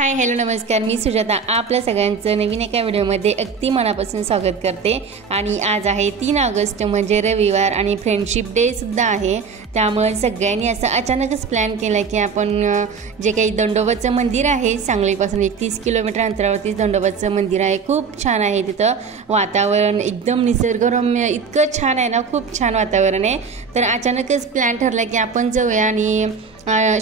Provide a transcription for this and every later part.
Hi hello नमस्कार, मी सुजाता आपल्या सगळ्यांचं नवीन एका व्हिडिओमध्ये अगदी मनापासून स्वागत करते। आणि आज आहे 3 ऑगस्ट म्हणजे रविवार आणि फ्रेंडशिप डे सुद्धा आहे। त्यामुळे सगळ्यांनी असं अचानकच प्लॅन केला की आपण जे काही दंडोबाचं मंदिर आहे सांगलीपासून 30 किलोमीटर अंतरावरतीच दंडोबाचं मंदिर आहे। खूप छान आहे, तिथं वातावरण एकदम निसर्गरम्य इतकं छान आहे ना, खूप छान वातावरण आहे। तर अचानकच प्लॅन ठरला की आपण जाऊया आणि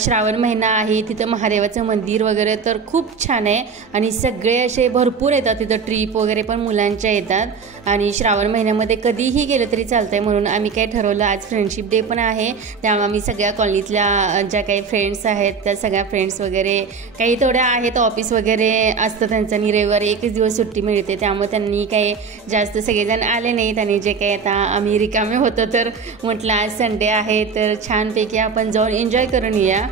श्रावण महिना आहे, तिथं महादेवाचं मंदिर वगैरे तर खूप छान आहे आणि सगळे असे भरपूर येतात तिथं, ट्रिप वगैरे पण मुलांच्या येतात आणि श्रावण महिन्यामध्ये कधीही गेलं तरी चालतंय। म्हणून आम्ही काय ठरवलं, आज फ्रेंडशिप डे पण आहे, त्यामुळे आम्ही सगळ्या कॉलनीतल्या ज्या काही फ्रेंड्स आहेत त्या सगळ्या फ्रेंड्स वगैरे काही थोड्या आहेत, ऑफिस वगैरे असतं त्यांचं आणि रविवारी एकच दिवस सुट्टी मिळते, त्यामुळे त्यांनी काही जास्त सगळेजण आले नाहीत आणि जे काही आता आम्ही रिकामे होतो तर म्हटलं आज संडे आहे तर छानपैकी आपण जाऊन एन्जॉय करून या।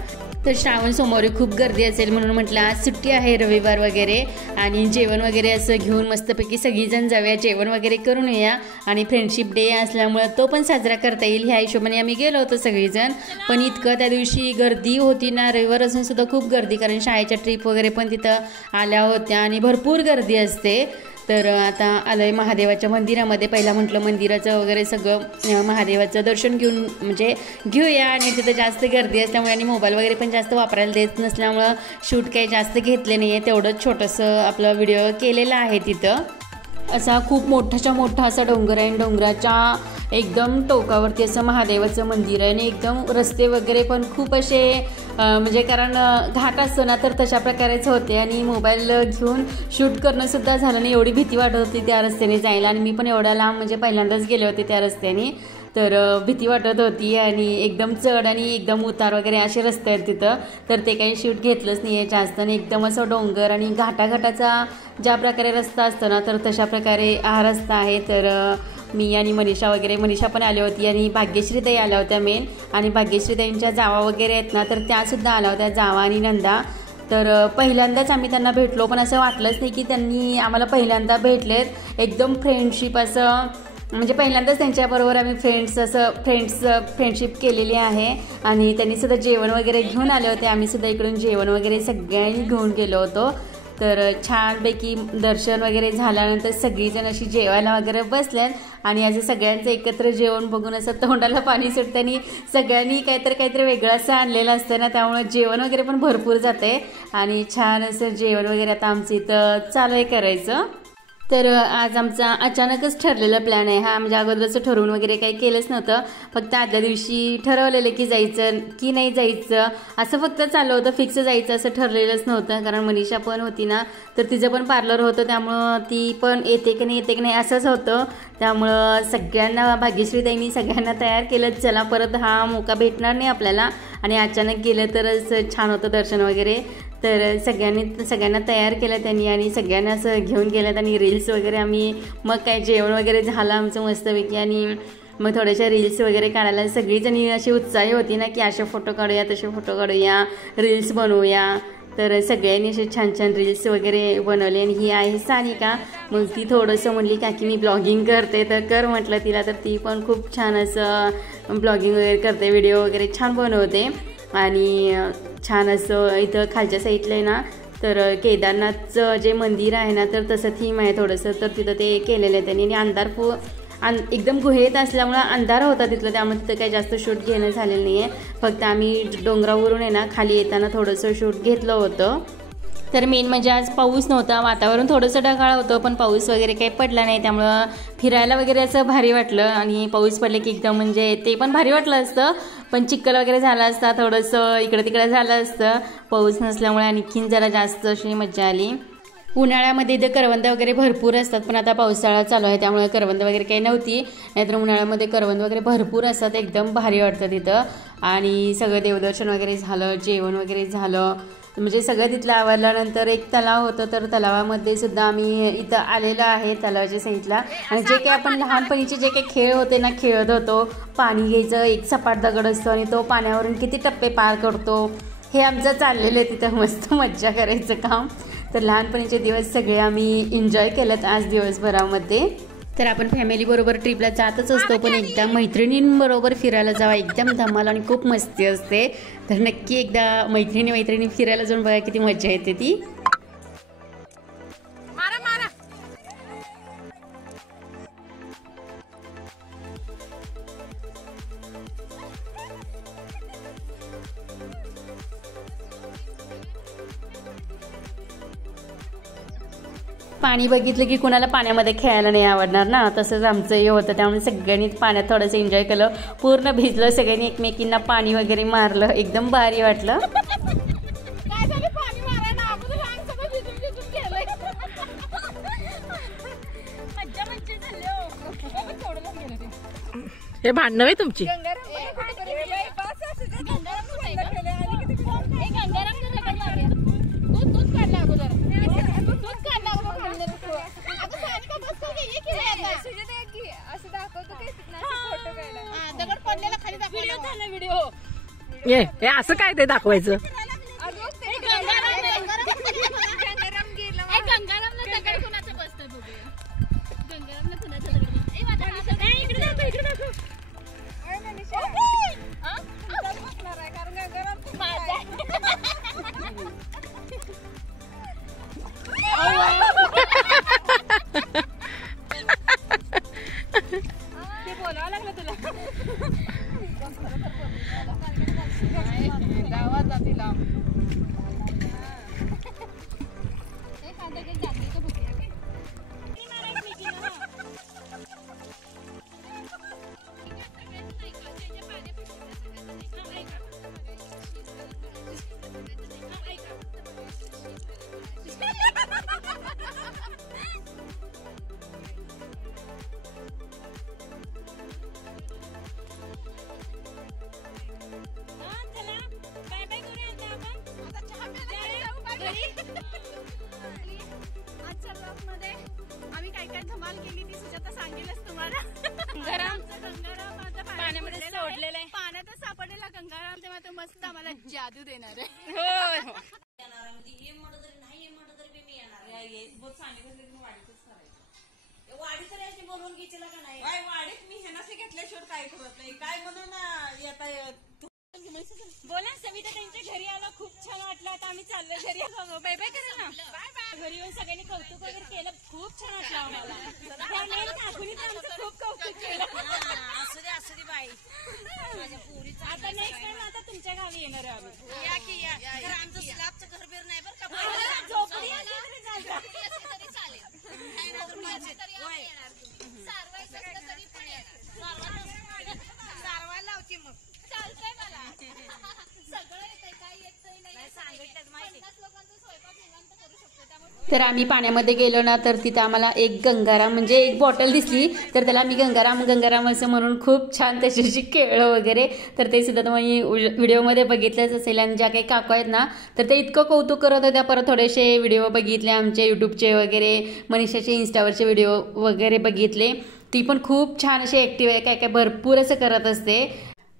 तर श्रावण सोमवारी खूप गर्दी असेल म्हणून म्हटलं आज सुट्टी आहे रविवार वगैरे आणि जेवण वगैरे असं घेऊन मस्तपैकी सगळीजण जाऊया, जेवण वगैरे करून या आणि फ्रेंडशिप डे असल्यामुळे तो पण साजरा करता येईल ह्या हिशोबाने आम्ही गेलो होतो सगळीजण। पण इतकं त्या दिवशी गर्दी होती ना, रविवार असून सुद्धा खूप गर्दी, कारण शाळेच्या ट्रिप वगैरे पण तिथं आल्या होत्या आणि भरपूर गर्दी असते। तर आता आलोय महादेवाच्या मंदिरामध्ये। पहिला म्हटलं मंदिराचं वगैरे सगळं महादेवाचं दर्शन घेऊया आणि तिथं जास्त गर्दी असल्यामुळे आणि मोबाईल वगैरे पण जास्त वापरायला देत नसल्यामुळं शूट काही जास्त घेतले नाही आहे, तेवढंच छोटंसं आपलं व्हिडिओ केलेला आहे। तिथं असा खूप मोठा असा डोंगर आहे, डोंगराच्या एकदम टोकावरती असं महादेवाचं मंदिर आहे आणि एकदम रस्ते वगैरे पण खूप असे कारण घाट असतं ना, तर तशा प्रकारेच होते आणि मोबाईल घेऊन शूट करणं सुद्धा झालं नाही, एवढी भीती वाटत होती त्या रस्त्याने जायला आणि मी पण एवढ्या लांब पहिल्यांदाच गेले होते त्या रस्त्याने, तर भीती वाटत होती आणि एकदम चढ आणि एकदम उतार वगैरे असे रस्ते आहेत तिथं, तर ते काही शूट घेतलंच नाही आहे जास्त। आणि एकदम असं डोंगर आणि घाटाचा ज्या प्रकारे रस्ता असतो ना, तर तशा प्रकारे हा रस्ता आहे। तर मी आणि मनीषा पण आली होती आणि भाग्यश्रीताई आल्या होत्या मेन, आणि भाग्यश्रीताईंच्या जावा वगैरे आहेत ना, तर त्यासुद्धा आल्या होत्या, जावा आणि नंदा। तर पहिल्यांदाच आम्ही त्यांना भेटलो, पण असं वाटलंच नाही की त्यांनी आम्हाला पहिल्यांदा भेटलेत, एकदम फ्रेंडशिप असं पहिल्यांदाच त्यांच्याबरोबर आम्ही फ्रेंडशिप केलेली आहे। आणि त्यांनी सुद्धा जेवण वगैरे घेऊन आले होते, आम्ही सुद्धा इकडून जेवण वगैरे सगळ्यांनी घेऊन गेलो होतो। तर छानपैकी दर्शन वगैरे झाल्यानंतर सगळीजण अशी जेवायला वगैरे बसल्यात आणि असं सगळ्यांचं एकत्र जेवण बघून असं तोंडाला पाणी सुटतं आणि सगळ्यांनी काहीतरी वेगळं असं आणलेलं असतं ना, त्यामुळे जेवण वगैरे पण भरपूर जाते आणि छान असं जेवण वगैरे आता आमचं इथं चालू आहे करायचं। तर आज आमचा अचानकच ठरलेला प्लॅन आहे हा, अगोदर असं ठरवून वगैरे काही केलंच नव्हतं, फक्त आदल्या दिवशी ठरवलेलं की जायचं की नाही जायचं असं फक्त चाललं होतं, फिक्स जायचं असं ठरलेलंच नव्हतं। कारण मनीषा पण होती ना, तर तिचं पण पार्लर होतं, त्यामुळं ती पण येते की नाही असंच होतं। त्यामुळं सगळ्यांना भाग्यश्रीताईंनी सगळ्यांना तयार केलं, चला परत हा मौका भेटणार नाही आपल्याला आणि अचानक गेलं तरच छान होतं दर्शन वगैरे। तर सगळ्यांना तयार केलं त्यांनी आणि सगळ्यांना असं घेऊन गेल्यात आणि रील्स वगैरे आम्ही मग काय जेवण वगैरे झालं आमचं मस्तपैकी आणि मग थोड्याशा रील्स वगैरे काढायला सगळीजणी अशी उत्साही होती ना की असे फोटो काढूया तसे फोटो काढूया, रील्स बनवूया। तर सगळ्यांनी असे छान रील्स वगैरे बनवले आणि ही आहे सानिका, मग ती थोडंसं म्हणली काकी मी ब्लॉगिंग करते, तर कर म्हटलं तिला, तर ती पण खूप छान असं ब्लॉगिंग वगैरे करते, व्हिडिओ वगैरे छान बनवते। आणि छान असं इथं खालच्या साईडला आहे ना, तर केदारनाथचं जे मंदिर आहे ना, तर तसं थीम आहे थोडंसं, तर तिथं ते केलेलं आहे त्यांनी आणि एकदम गुहेत असल्यामुळं अंधार होता तिथलं, त्यामुळे तिथं काही जास्त शूट घेणं झालेलं नाही आहे, फक्त आम्ही डोंगरावरून आहे ना खाली येताना थोडंसं शूट घेतलं होतं। तर मेन म्हणजे आज पाऊस नव्हता, वातावरण थोडंसं ढगाळ होतं पण पाऊस वगैरे काही पडला नाही, त्यामुळं फिरायला वगैरे असं भारी वाटलं। आणि पाऊस पडले की एकदम ते पण भारी वाटलं असतं, पण चिखल वगैरे झाला असता, थोडंसं इकडं तिकडं झालं असतं, पाऊस नसल्यामुळे आणखीन जरा जास्त अशी मजा आली। उन्हाळ्यामध्ये इथं करवंद वगैरे भरपूर असतात, पण आता पावसाळा चालू आहे त्यामुळे करवंद वगैरे काही नव्हती, नाहीतर उन्हाळ्यामध्ये करवंद वगैरे भरपूर असतात, एकदम भारी वाटतं तिथं। आणि सगळं देवदर्शन वगैरे झालं, जेवण वगैरे झालं, सगळं तिथलं आवरल्यानंतर एक तलाव होतं, तर तलावामध्ये सुद्धा आम्ही इथं आलेलं आहे तलावाच्या साईडला। आणि जे काही आपण लहानपणीचे जे काही खेळ होते ना खेळत होतो, पाणी घ्यायचं, एक सपाट दगड असतो आणि तो पाण्यावरून किती टप्पे पार करतो, हे आमचं चाललेलं आहे तिथं, मस्त मज्जा करायचं काम। तर लहानपणीचे दिवस सगळे आम्ही एन्जॉय केलेत आज दिवसभरामध्ये। तर आपण फॅमिली बरोबर ट्रिपला जातच असतो, पण एकदा मैत्रिणींबरोबर फिरायला जावा, एकदम धमाल आणि खूप मस्ती असते। तर नक्की एकदा मैत्रिणी फिरायला जाऊन बघा, किती मजा येते ती। पाणी बघितलं की कुणाला पाण्यामध्ये खेळायला नाही आवडणार ना, तसंच आमचं हे होतं. त्यामुळे सगळ्यांनी पाण्यात थोडंसं एन्जॉय केलं, पूर्ण भिजलं, सगळ्यांनी एकमेकींना पाणी वगैरे मारलं, एकदम भारी वाटलं. हे भांडणं आहे तुमची. हे असं काय ते दाखवायचं. बोलावं लागलं तुला. आजच्या ब्लॉगमध्ये आम्ही काय काय धमाल केली ती सुजाता सांगेलच तुम्हाला. गंगाराम पाण्यामध्ये सोडलेलं आहे, पाण्यातच सापडलेला गंगाराम तेव्हा तो मस्त आम्हाला जादू देणार आहे. वाढीत बोलून घेतला का नाही, वाढीत मी हेनासे घेतल्याशिवाय काय करत नाही, काय म्हणून येता बोला. सविता त्यांच्या घरी आलो, खूप छान वाटलं. आता आम्ही चाललो घरी. बाय बाय करा ना. घरी येऊन सगळ्यांनी कौतुक वगैरे केलं, खूप छान वाटलं आम्हाला. खूप कौतुक केलं. असू दे बाई. आता नेक्स्ट टाइम आता तुमच्या गावी येणार आहे आम्ही. या की या. आमचं स्लॅबचं घर बिर नाही बरं का, झोपडी तरी चालेल. सारवायला लावते मग चालतंय मला. सगळं येतंय, काय येतंय नाही सांगितलं माहिती. 50 लोकांचा स्वयंपाक निवांत करू शकतो. त्यामुळे तर आम्ही पाण्यामध्ये गेलो ना, तर तिथं आम्हाला एक गंगाराम म्हणजे एक बॉटल दिसली, तर त्याला आम्ही गंगाराम असं म्हणून खूप छान त्याच्याशी खेळलं वगैरे. तर ते सुद्धा तुम्ही व्हिडिओमध्ये बघितलंच असेल. आणि ज्या काही काकू आहेत ना, तर ते इतकं कौतुक करत होत्या. परत थोडेसे व्हिडिओ बघितले आमचे यूट्यूबचे वगैरे, मनीषाचे इन्स्टावरचे व्हिडिओ वगैरे बघितले. ती पण खूप छान अशी ॲक्टिव्ह आहे, काय काय भरपूर असं करत असते.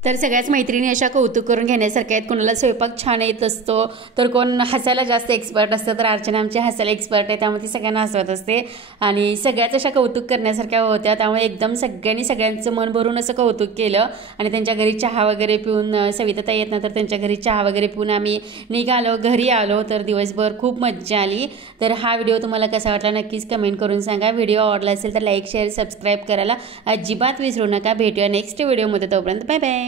तर सगळ्याच मैत्रिणी अशा कौतुक करून घेण्यासारख्या आहेत. कोणाला स्वयंपाक छान येत असतो, तर कोण हसायला जास्त एक्सपर्ट असतं. तर अर्चना आमची हसायला एक्सपर्ट आहे, त्यामुळे ती सगळ्यांना हसवत असते. आणि सगळ्याच अशा कौतुक करण्यासारख्या होत्या. त्यामुळे एकदम सगळ्यांनी सगळ्यांचं मन भरून असं कौतुक केलं. आणि त्यांच्या घरी चहा वगैरे पिऊन, सविताताई येत ना, तर त्यांच्या घरी चहा वगैरे पिऊन आम्ही निघालो, घरी आलो. तर दिवसभर खूप मज्जा आली. तर हा व्हिडिओ तुम्हाला कसा वाटला नक्कीच कमेंट करून सांगा. व्हिडिओ आवडला असेल तर लाईक शेअर सबस्क्राईब करायला अजिबात विसरू नका. भेटूया नेक्स्ट व्हिडिओमध्ये, तोपर्यंत बाय बाय.